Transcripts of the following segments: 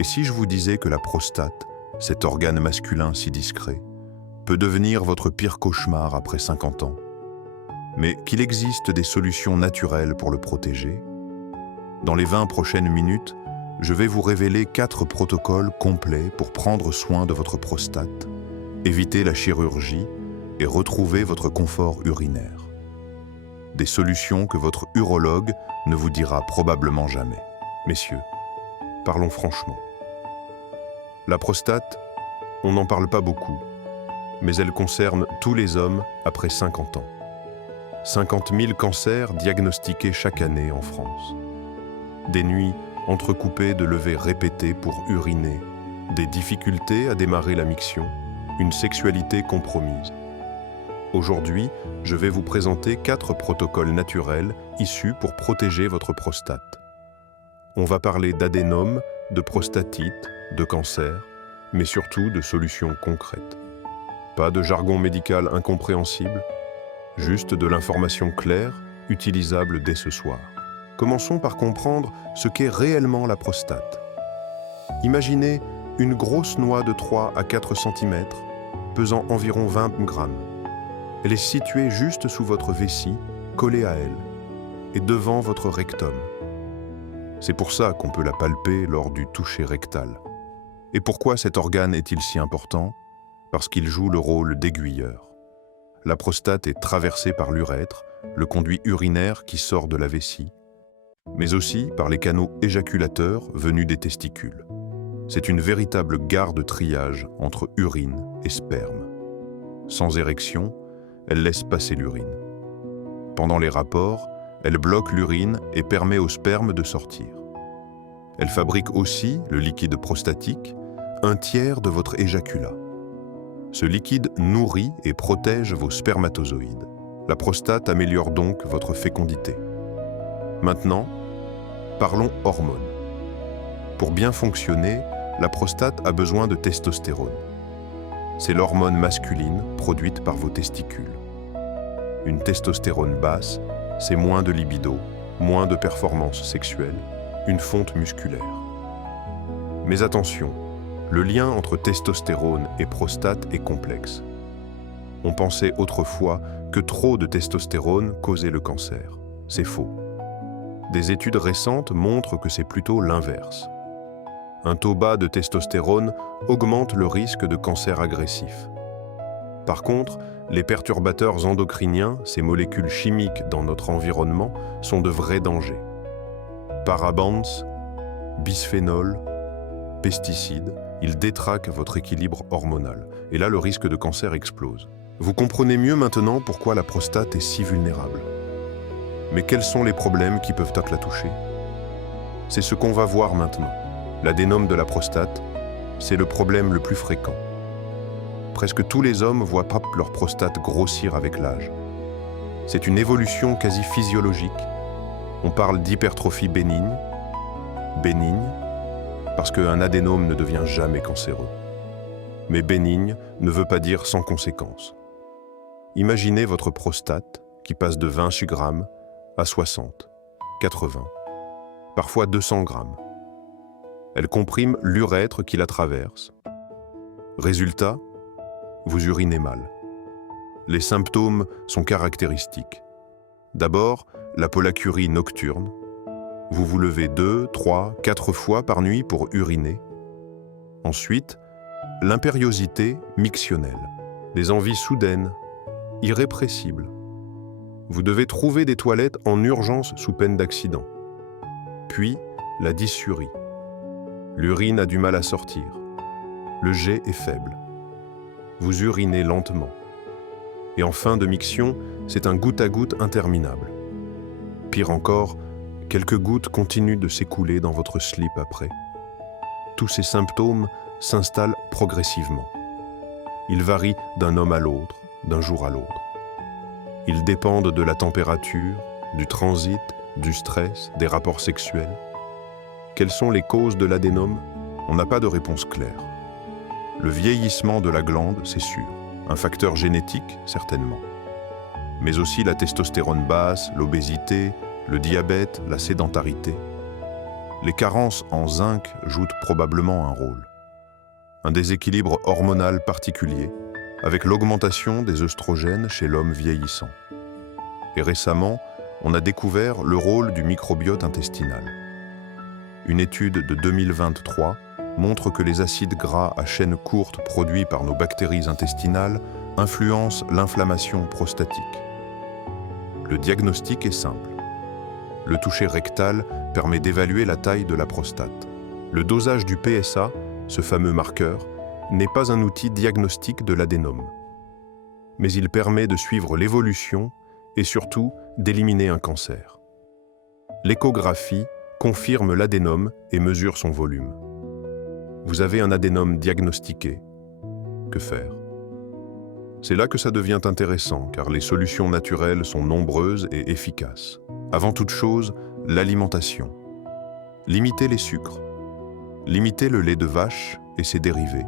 Et si je vous disais que la prostate, cet organe masculin si discret, peut devenir votre pire cauchemar après 50 ans, mais qu'il existe des solutions naturelles pour le protéger? Dans les 20 prochaines minutes, je vais vous révéler 4 protocoles complets pour prendre soin de votre prostate, éviter la chirurgie et retrouver votre confort urinaire. Des solutions que votre urologue ne vous dira probablement jamais. Messieurs, parlons franchement. La prostate, on n'en parle pas beaucoup, mais elle concerne tous les hommes après 50 ans. 50 000 cancers diagnostiqués chaque année en France. Des nuits entrecoupées de levées répétées pour uriner, des difficultés à démarrer la miction, une sexualité compromise. Aujourd'hui, je vais vous présenter 4 protocoles naturels issus pour protéger votre prostate. On va parler d'adénome, de prostatite, de cancer, mais surtout de solutions concrètes. Pas de jargon médical incompréhensible, juste de l'information claire, utilisable dès ce soir. Commençons par comprendre ce qu'est réellement la prostate. Imaginez une grosse noix de 3 à 4 cm, pesant environ 20 grammes. Elle est située juste sous votre vessie, collée à elle, et devant votre rectum. C'est pour ça qu'on peut la palper lors du toucher rectal. Et pourquoi cet organe est-il si important? Parce qu'il joue le rôle d'aiguilleur. La prostate est traversée par l'urètre, le conduit urinaire qui sort de la vessie, mais aussi par les canaux éjaculateurs venus des testicules. C'est une véritable gare de triage entre urine et sperme. Sans érection, elle laisse passer l'urine. Pendant les rapports, elle bloque l'urine et permet au sperme de sortir. Elle fabrique aussi, le liquide prostatique, un tiers de votre éjaculat. Ce liquide nourrit et protège vos spermatozoïdes. La prostate améliore donc votre fécondité. Maintenant, parlons hormones. Pour bien fonctionner, la prostate a besoin de testostérone. C'est l'hormone masculine produite par vos testicules. Une testostérone basse, c'est moins de libido, moins de performance sexuelle, une fonte musculaire. Mais attention, le lien entre testostérone et prostate est complexe. On pensait autrefois que trop de testostérone causait le cancer. C'est faux. Des études récentes montrent que c'est plutôt l'inverse. Un taux bas de testostérone augmente le risque de cancer agressif. Par contre, les perturbateurs endocriniens, ces molécules chimiques dans notre environnement, sont de vrais dangers. Parabens, bisphénol, pesticides, ils détraquent votre équilibre hormonal. Et là, le risque de cancer explose. Vous comprenez mieux maintenant pourquoi la prostate est si vulnérable. Mais quels sont les problèmes qui peuvent la toucher? C'est ce qu'on va voir maintenant. L'adénome de la prostate, c'est le problème le plus fréquent. Presque tous les hommes voient leur prostate grossir avec l'âge. C'est une évolution quasi physiologique. On parle d'hypertrophie bénigne. Bénigne, parce qu'un adénome ne devient jamais cancéreux. Mais bénigne ne veut pas dire sans conséquence. Imaginez votre prostate qui passe de 20 grammes à 60, 80, parfois 200 grammes. Elle comprime l'urètre qui la traverse. Résultat, vous urinez mal. Les symptômes sont caractéristiques. D'abord, la pollacurie nocturne. Vous vous levez 2, 3, 4 fois par nuit pour uriner. Ensuite, l'impériosité mictionnelle. Des envies soudaines, irrépressibles. Vous devez trouver des toilettes en urgence sous peine d'accident. Puis, la dysurie. L'urine a du mal à sortir. Le jet est faible. Vous urinez lentement. Et en fin de miction, c'est un goutte à goutte interminable. Pire encore, quelques gouttes continuent de s'écouler dans votre slip après. Tous ces symptômes s'installent progressivement. Ils varient d'un homme à l'autre, d'un jour à l'autre. Ils dépendent de la température, du transit, du stress, des rapports sexuels. Quelles sont les causes de l'adénome? On n'a pas de réponse claire. Le vieillissement de la glande, c'est sûr. Un facteur génétique, certainement. Mais aussi la testostérone basse, l'obésité, le diabète, la sédentarité. les carences en zinc jouent probablement un rôle. Un déséquilibre hormonal particulier, avec l'augmentation des œstrogènes chez l'homme vieillissant. Et récemment, on a découvert le rôle du microbiote intestinal. Une étude de 2023 montre que les acides gras à chaîne courte produits par nos bactéries intestinales influencent l'inflammation prostatique. Le diagnostic est simple. Le toucher rectal permet d'évaluer la taille de la prostate. Le dosage du PSA, ce fameux marqueur, n'est pas un outil diagnostique de l'adénome. Mais il permet de suivre l'évolution et surtout d'éliminer un cancer. L'échographie confirme l'adénome et mesure son volume. Vous avez un adénome diagnostiqué. Que faire? C'est là que ça devient intéressant, car les solutions naturelles sont nombreuses et efficaces. Avant toute chose, l'alimentation. Limitez les sucres. Limitez le lait de vache et ses dérivés.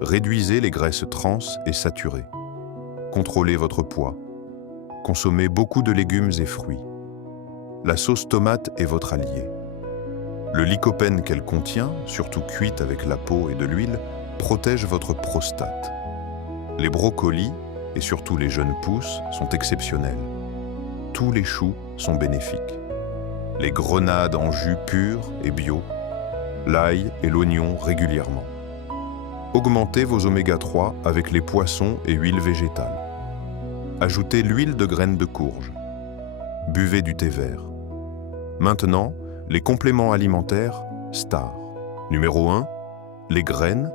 Réduisez les graisses trans et saturées. Contrôlez votre poids. Consommez beaucoup de légumes et fruits. La sauce tomate est votre allié. Le lycopène qu'elle contient, surtout cuite avec la peau et de l'huile, protège votre prostate. Les brocolis, et surtout les jeunes pousses, sont exceptionnels. Tous les choux sont bénéfiques. Les grenades en jus pur et bio, l'ail et l'oignon régulièrement. Augmentez vos oméga 3 avec les poissons et huiles végétales. Ajoutez l'huile de graines de courge. Buvez du thé vert. Maintenant, les compléments alimentaires stars. Numéro 1, les graines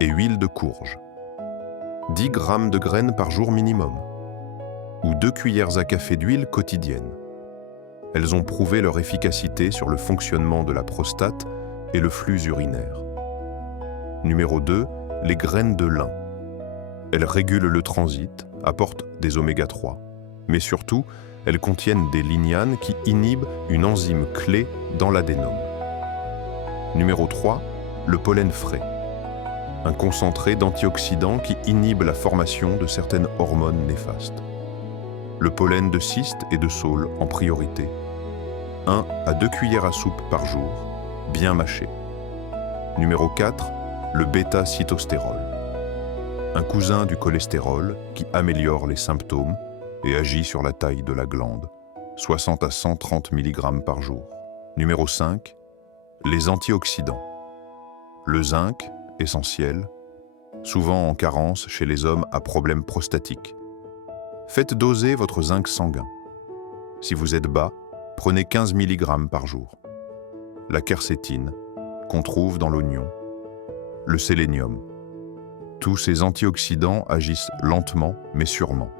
et huile de courge. 10 grammes de graines par jour minimum. Ou 2 cuillères à café d'huile quotidienne. Elles ont prouvé leur efficacité sur le fonctionnement de la prostate et le flux urinaire. Numéro 2, les graines de lin. Elles régulent le transit, apportent des oméga 3. Mais surtout, elles contiennent des lignanes qui inhibent une enzyme clé dans l'adénome. Numéro 3, le pollen frais. Un concentré d'antioxydants qui inhibe la formation de certaines hormones néfastes. Le pollen de cyste et de saule en priorité. 1 à 2 cuillères à soupe par jour, bien mâché. Numéro 4, le bêta-cytostérol. Un cousin du cholestérol qui améliore les symptômes et agit sur la taille de la glande, 60 à 130 mg par jour. Numéro 5, les antioxydants. Le zinc, essentiel, souvent en carence chez les hommes à problèmes prostatiques. Faites doser votre zinc sanguin. Si vous êtes bas, prenez 15 mg par jour. La quercétine, qu'on trouve dans l'oignon. Le sélénium. Tous ces antioxydants agissent lentement mais sûrement.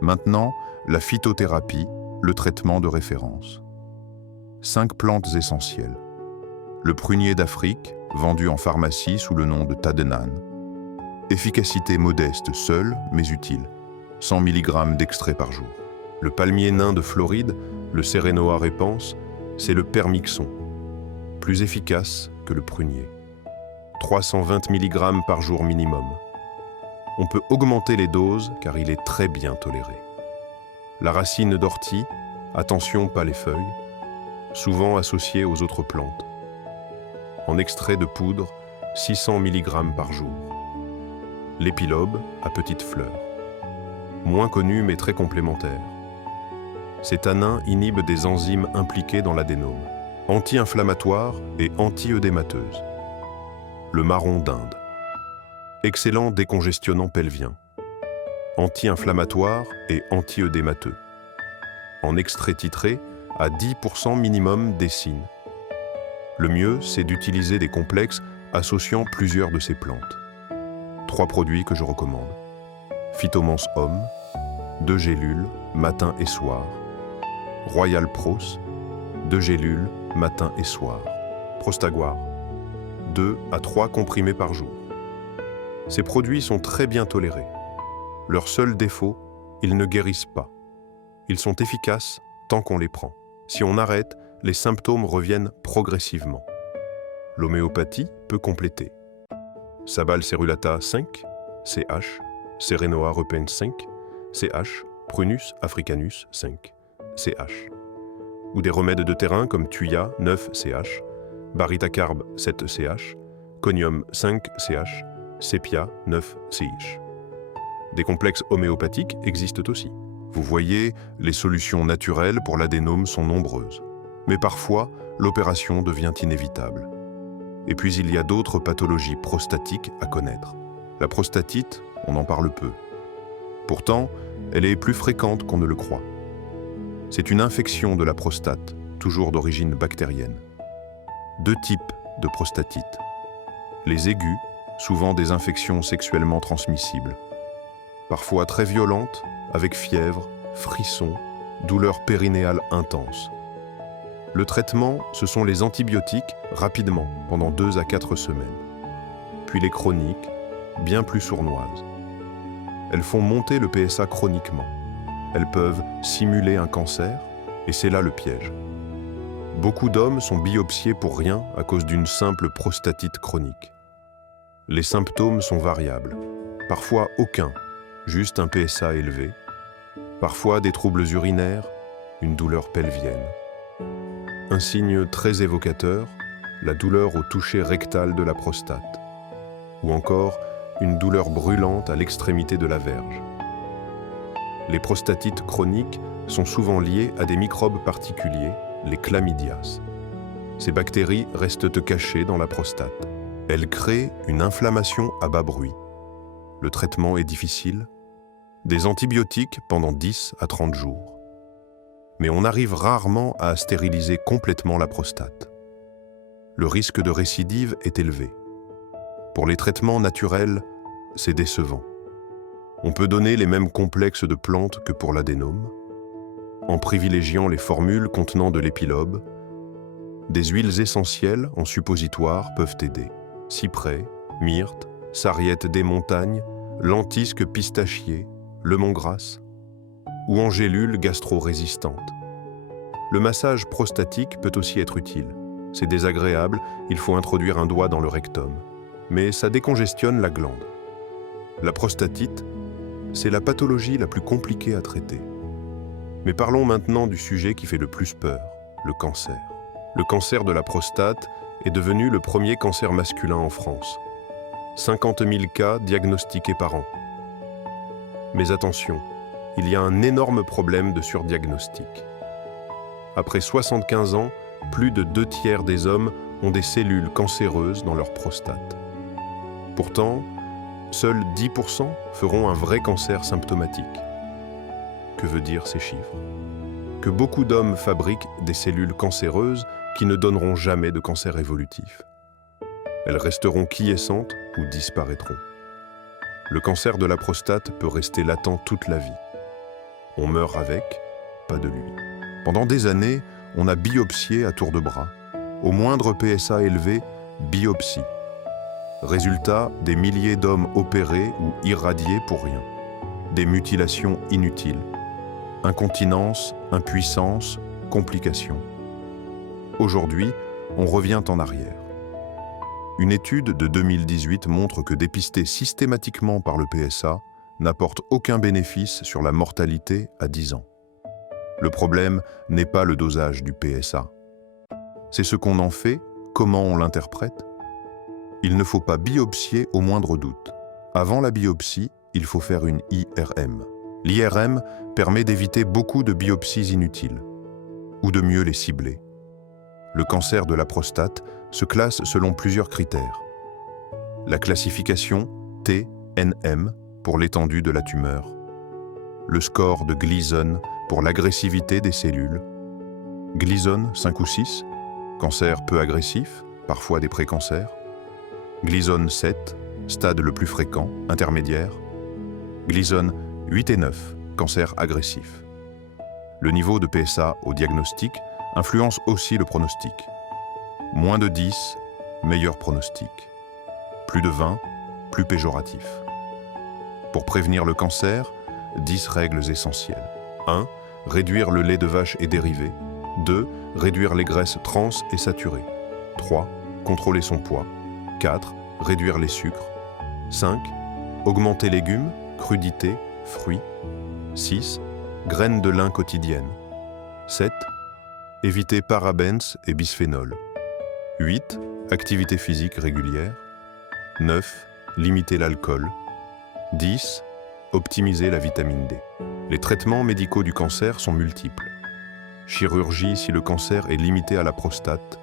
Maintenant, la phytothérapie, le traitement de référence. 5 plantes essentielles. Le prunier d'Afrique, vendu en pharmacie sous le nom de Tadenan. Efficacité modeste seule, mais utile. 100 mg d'extrait par jour. Le palmier nain de Floride, le Serenoa repens, c'est le permixon. Plus efficace que le prunier. 320 mg par jour minimum. On peut augmenter les doses car il est très bien toléré. La racine d'ortie, attention pas les feuilles, souvent associée aux autres plantes. En extrait de poudre, 600 mg par jour. L'épilobe à petites fleurs. Moins connu mais très complémentaire. Ces tanins inhibent des enzymes impliquées dans l'adénome, anti-inflammatoires et anti-œdémateuses. Le marron d'Inde. Excellent décongestionnant pelvien. Anti-inflammatoire et anti-œdémateux. En extrait titré à 10% minimum d'écine. Le mieux, c'est d'utiliser des complexes associant plusieurs de ces plantes. 3 produits que je recommande. Phytomance Homme, 2 gélules, matin et soir. Royal Pros, 2 gélules, matin et soir. Prostaguar, 2 à 3 comprimés par jour. Ces produits sont très bien tolérés. Leur seul défaut, ils ne guérissent pas. Ils sont efficaces tant qu'on les prend. Si on arrête, les symptômes reviennent progressivement. L'homéopathie peut compléter. Sabal cerulata 5, CH, Serenoa repens 5, CH, Prunus africanus 5, CH. ou des remèdes de terrain comme Thuya 9CH, Baritacarbe 7CH, Conium 5CH, Sepia 9CH. Des complexes homéopathiques existent aussi. Vous voyez, les solutions naturelles pour l'adénome sont nombreuses. Mais parfois, l'opération devient inévitable. Et puis il y a d'autres pathologies prostatiques à connaître. La prostatite, on en parle peu. Pourtant, elle est plus fréquente qu'on ne le croit. C'est une infection de la prostate, toujours d'origine bactérienne. Deux types de prostatite. Les aigus, souvent des infections sexuellement transmissibles. Parfois très violentes, avec fièvre, frissons, douleurs périnéales intenses. Le traitement, ce sont les antibiotiques rapidement, pendant 2 à 4 semaines. Puis les chroniques, bien plus sournoises. Elles font monter le PSA chroniquement. Elles peuvent simuler un cancer, et c'est là le piège. Beaucoup d'hommes sont biopsiés pour rien à cause d'une simple prostatite chronique. Les symptômes sont variables. Parfois aucun, juste un PSA élevé. Parfois des troubles urinaires, une douleur pelvienne. Un signe très évocateur, la douleur au toucher rectal de la prostate. Ou encore, une douleur brûlante à l'extrémité de la verge. Les prostatites chroniques sont souvent liées à des microbes particuliers, les chlamydias. Ces bactéries restent cachées dans la prostate. Elles créent une inflammation à bas bruit. Le traitement est difficile. Des antibiotiques pendant 10 à 30 jours. Mais on arrive rarement à stériliser complètement la prostate. Le risque de récidive est élevé. Pour les traitements naturels, c'est décevant. On peut donner les mêmes complexes de plantes que pour l'adénome, en privilégiant les formules contenant de l'épilobe. Des huiles essentielles en suppositoire peuvent aider. Cyprès, myrte, sarriette des montagnes, lentisque pistachier, lemongrass, ou en gélules gastro-résistantes. Le massage prostatique peut aussi être utile. C'est désagréable, il faut introduire un doigt dans le rectum, mais ça décongestionne la glande. La prostatite, c'est la pathologie la plus compliquée à traiter. Mais parlons maintenant du sujet qui fait le plus peur, le cancer. Le cancer de la prostate est devenu le premier cancer masculin en France. 50 000 cas diagnostiqués par an. Mais attention, il y a un énorme problème de surdiagnostic. Après 75 ans, plus de 2/3 des hommes ont des cellules cancéreuses dans leur prostate. Pourtant, seuls 10% feront un vrai cancer symptomatique. Que veut dire ces chiffres? Que beaucoup d'hommes fabriquent des cellules cancéreuses qui ne donneront jamais de cancer évolutif. Elles resteront quiescentes ou disparaîtront. Le cancer de la prostate peut rester latent toute la vie. On meurt avec, pas de lui. Pendant des années, on a biopsié à tour de bras. Au moindre PSA élevé, biopsie. Résultat, des milliers d'hommes opérés ou irradiés pour rien. Des mutilations inutiles. Incontinence, impuissance, complications. Aujourd'hui, on revient en arrière. Une étude de 2018 montre que dépister systématiquement par le PSA n'apporte aucun bénéfice sur la mortalité à 10 ans. Le problème n'est pas le dosage du PSA. C'est ce qu'on en fait, comment on l'interprète. Il ne faut pas biopsier au moindre doute. Avant la biopsie, il faut faire une IRM. L'IRM permet d'éviter beaucoup de biopsies inutiles, ou de mieux les cibler. Le cancer de la prostate se classe selon plusieurs critères. La classification TNM pour l'étendue de la tumeur. Le score de Gleason pour l'agressivité des cellules. Gleason 5 ou 6, cancer peu agressif, parfois des précancers. Gleason 7, stade le plus fréquent, intermédiaire. Gleason 8 et 9, cancer agressif. Le niveau de PSA au diagnostic influence aussi le pronostic. Moins de 10, meilleur pronostic. Plus de 20, plus péjoratif. Pour prévenir le cancer, 10 règles essentielles. 1. Réduire le lait de vache et dérivés. 2. Réduire les graisses trans et saturées. 3. Contrôler son poids. 4. Réduire les sucres. 5. Augmenter légumes, crudités, fruits. 6. Graines de lin quotidiennes. 7. Évitez parabens et bisphénols. 8. Activité physique régulière. 9. Limitez l'alcool. 10. Optimiser la vitamine D. Les traitements médicaux du cancer sont multiples. Chirurgie si le cancer est limité à la prostate.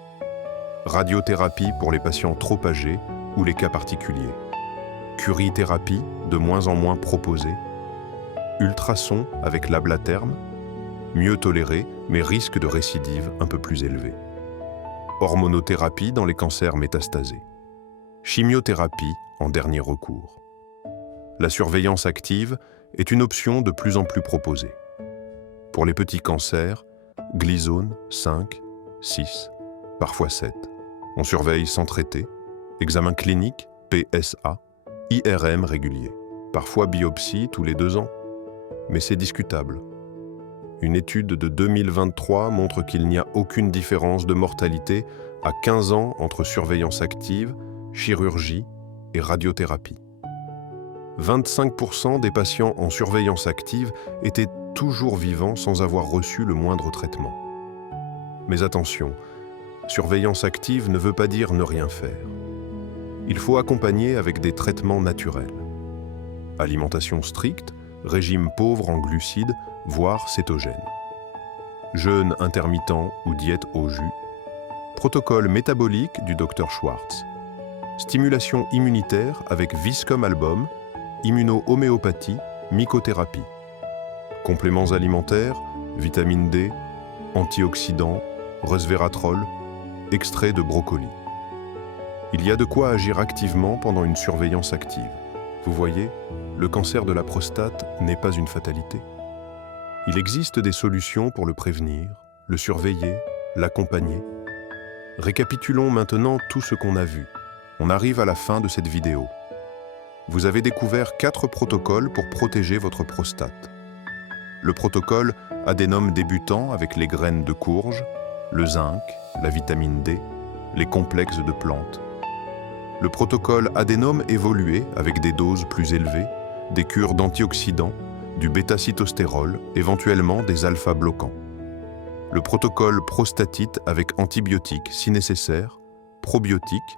Radiothérapie pour les patients trop âgés ou les cas particuliers. Curithérapie, de moins en moins proposée. Ultrasons avec l'ablaterme, mieux toléré mais risque de récidive un peu plus élevé. Hormonothérapie dans les cancers métastasés. Chimiothérapie en dernier recours. La surveillance active est une option de plus en plus proposée. Pour les petits cancers, glyzone 5, 6, parfois 7. On surveille sans traiter, examen clinique, PSA, IRM régulier, parfois biopsie tous les 2 ans. Mais c'est discutable. Une étude de 2023 montre qu'il n'y a aucune différence de mortalité à 15 ans entre surveillance active, chirurgie et radiothérapie. 25% des patients en surveillance active étaient toujours vivants sans avoir reçu le moindre traitement. Mais attention, surveillance active ne veut pas dire ne rien faire. Il faut accompagner avec des traitements naturels. Alimentation stricte, régime pauvre en glucides, voire cétogène. Jeûne intermittent ou diète au jus. Protocole métabolique du Dr Schwartz. Stimulation immunitaire avec Viscom Album, immuno-homéopathie, mycothérapie. Compléments alimentaires, vitamine D, antioxydants, resveratrol, extrait de brocoli. Il y a de quoi agir activement pendant une surveillance active. Vous voyez, le cancer de la prostate n'est pas une fatalité. Il existe des solutions pour le prévenir, le surveiller, l'accompagner. Récapitulons maintenant tout ce qu'on a vu. On arrive à la fin de cette vidéo. Vous avez découvert 4 protocoles pour protéger votre prostate. Le protocole adénome débutant avec les graines de courge, le zinc, la vitamine D, les complexes de plantes. Le protocole adénome évolué avec des doses plus élevées, des cures d'antioxydants, du bêta-cytostérol, éventuellement des alpha-bloquants. Le protocole prostatite avec antibiotiques si nécessaire, probiotiques,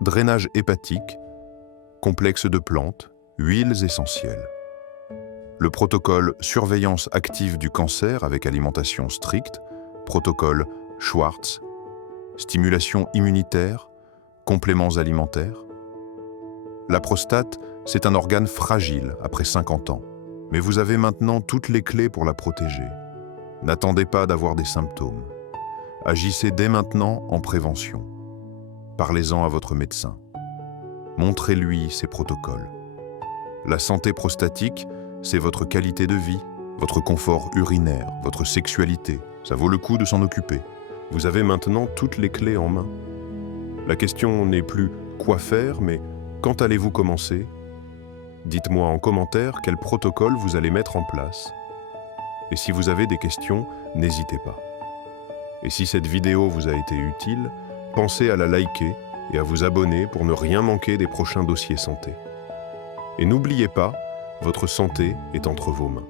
drainage hépatique, complexes de plantes, huiles essentielles. Le protocole surveillance active du cancer avec alimentation stricte, protocole Schwartz, stimulation immunitaire, compléments alimentaires. La prostate, c'est un organe fragile après 50 ans, mais vous avez maintenant toutes les clés pour la protéger. N'attendez pas d'avoir des symptômes. Agissez dès maintenant en prévention. Parlez-en à votre médecin. Montrez-lui ces protocoles. La santé prostatique, c'est votre qualité de vie, votre confort urinaire, votre sexualité. Ça vaut le coup de s'en occuper. Vous avez maintenant toutes les clés en main. La question n'est plus quoi faire, mais quand allez-vous commencer? Dites-moi en commentaire quel protocole vous allez mettre en place. Et si vous avez des questions, n'hésitez pas. Et si cette vidéo vous a été utile, pensez à la liker et à vous abonner pour ne rien manquer des prochains dossiers santé. Et n'oubliez pas, votre santé est entre vos mains.